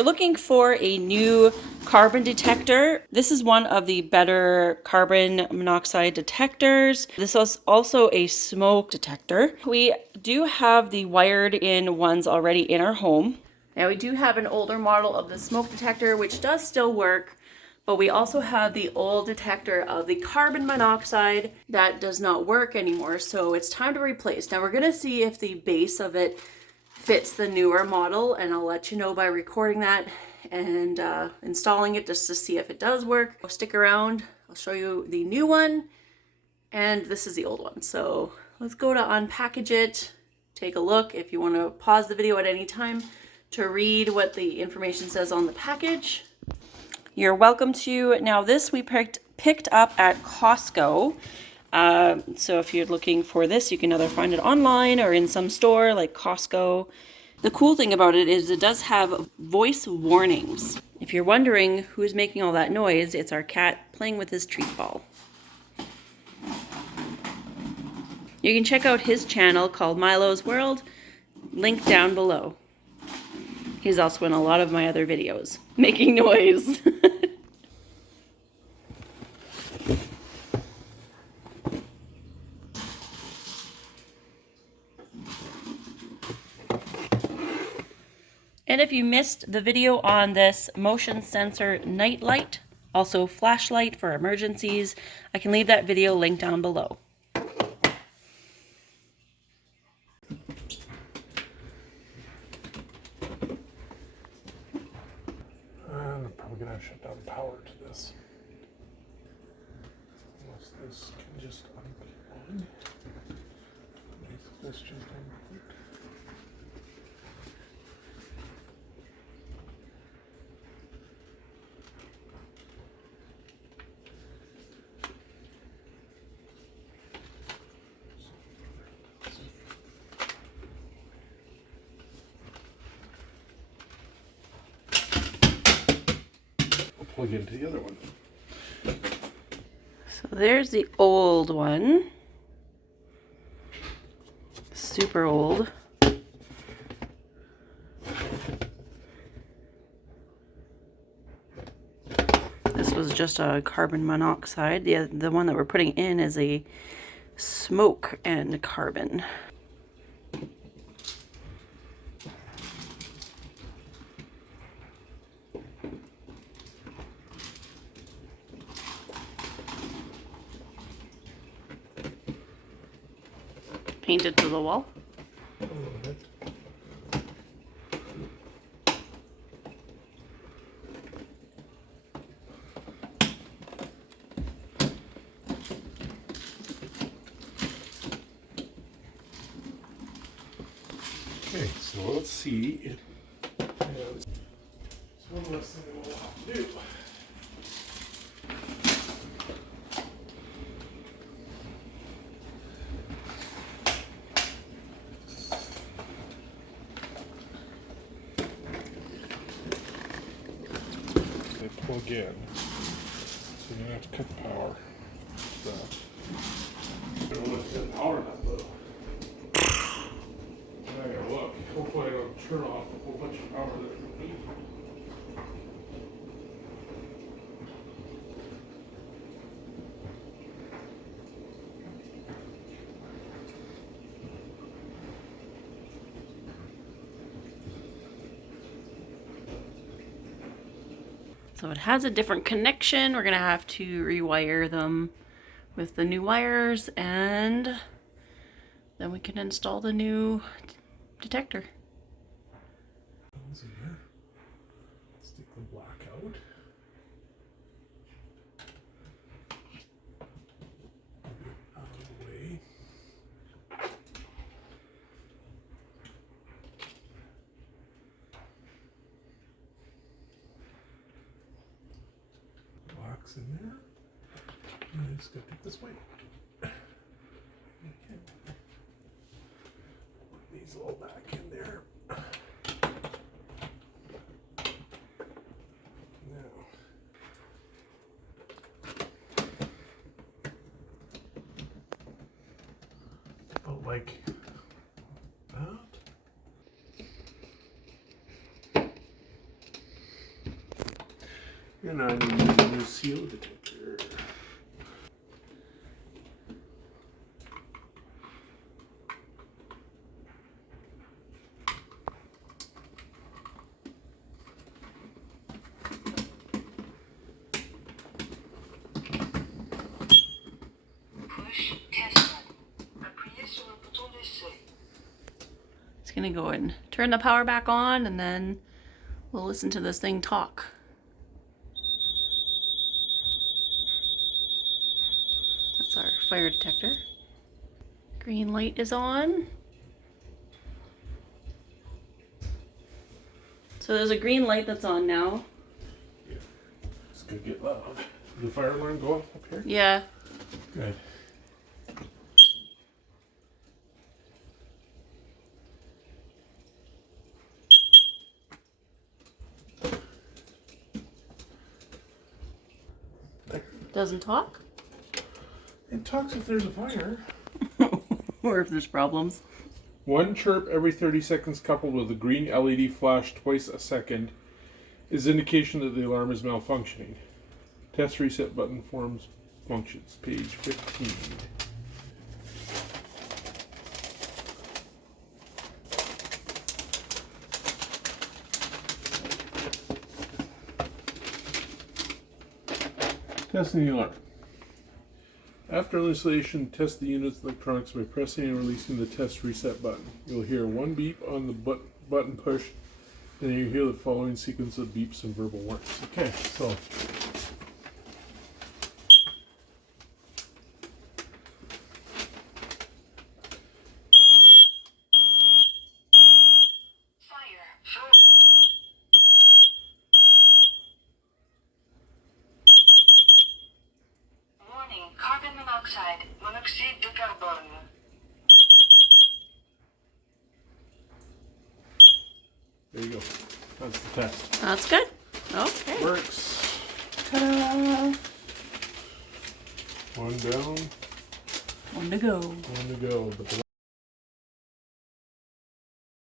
We're looking for a new carbon detector. This is one of the better carbon monoxide detectors. This is also a smoke detector. We do have the wired in ones already in our home. Now we do have an older model of the smoke detector, which does still work, but we also have the old detector of the carbon monoxide that does not work anymore. So it's time to replace. Now we're gonna see if the base of it fits the newer model, and I'll let you know by recording that and installing it just to see if it does work. Stick around, I'll show you the new one, and this is the old one. So let's go to unpackage it, take a look. If you want to pause the video at any time to read what the information says on the package, you're welcome to. Now this we picked up at Costco. So if you're looking for this, you can either find it online or in some store like Costco. The cool thing about it is it does have voice warnings. If you're wondering who's making all that noise, it's our cat playing with his treat ball. You can check out his channel called Milo's World, link down below. He's also in a lot of my other videos, making noise. And if you missed the video on this motion sensor night light, also flashlight for emergencies, I can leave that video linked down below. I'm probably gonna have to shut down power to this. Unless this can just unplug. This just unplugged. Plug into the other one. So there's the old one. Super old. This was just a carbon monoxide. The one that we're putting in is a smoke and carbon. Painted to the wall. Okay, so let's see. It's one less thing we'll have to do. They plug in, so you're gonna have to cut the power. So, I don't know if it's got power or not though. I gotta look. Hopefully I don't turn off a whole bunch of power that I don't need. So it has a different connection. We're gonna have to rewire them with the new wires, and then we can install the new detector. Let's take the black out. Out of the way. Black's in there. And I just gotta take this way. Put these all back in there. Now. About like that. And I'm using a seal detector. Push test button. Appuyez sur le bouton d'essai. It's gonna go and turn the power back on, and then we'll listen to this thing talk. That's our fire detector. Green light is on. So there's a green light that's on now. Yeah. It's gonna get loud. Did the fire alarm go off up here? Yeah. Good. There. Doesn't talk? It talks if there's a fire. Or if there's problems. One chirp every 30 seconds coupled with a green LED flash twice a second is indication that the alarm is malfunctioning. Test reset button forms functions. Page 15. Testing the alarm. After installation, test the unit's electronics by pressing and releasing the test reset button. You'll hear one beep on the button push, and then you hear the following sequence of beeps and verbal warnings. Okay, so Fire. Feu. Warning. Carbon monoxide. Monoxide de carbone. there you go. That's the test. That's good. Okay. Works. Ta-da! One down, One to go. one to go. But the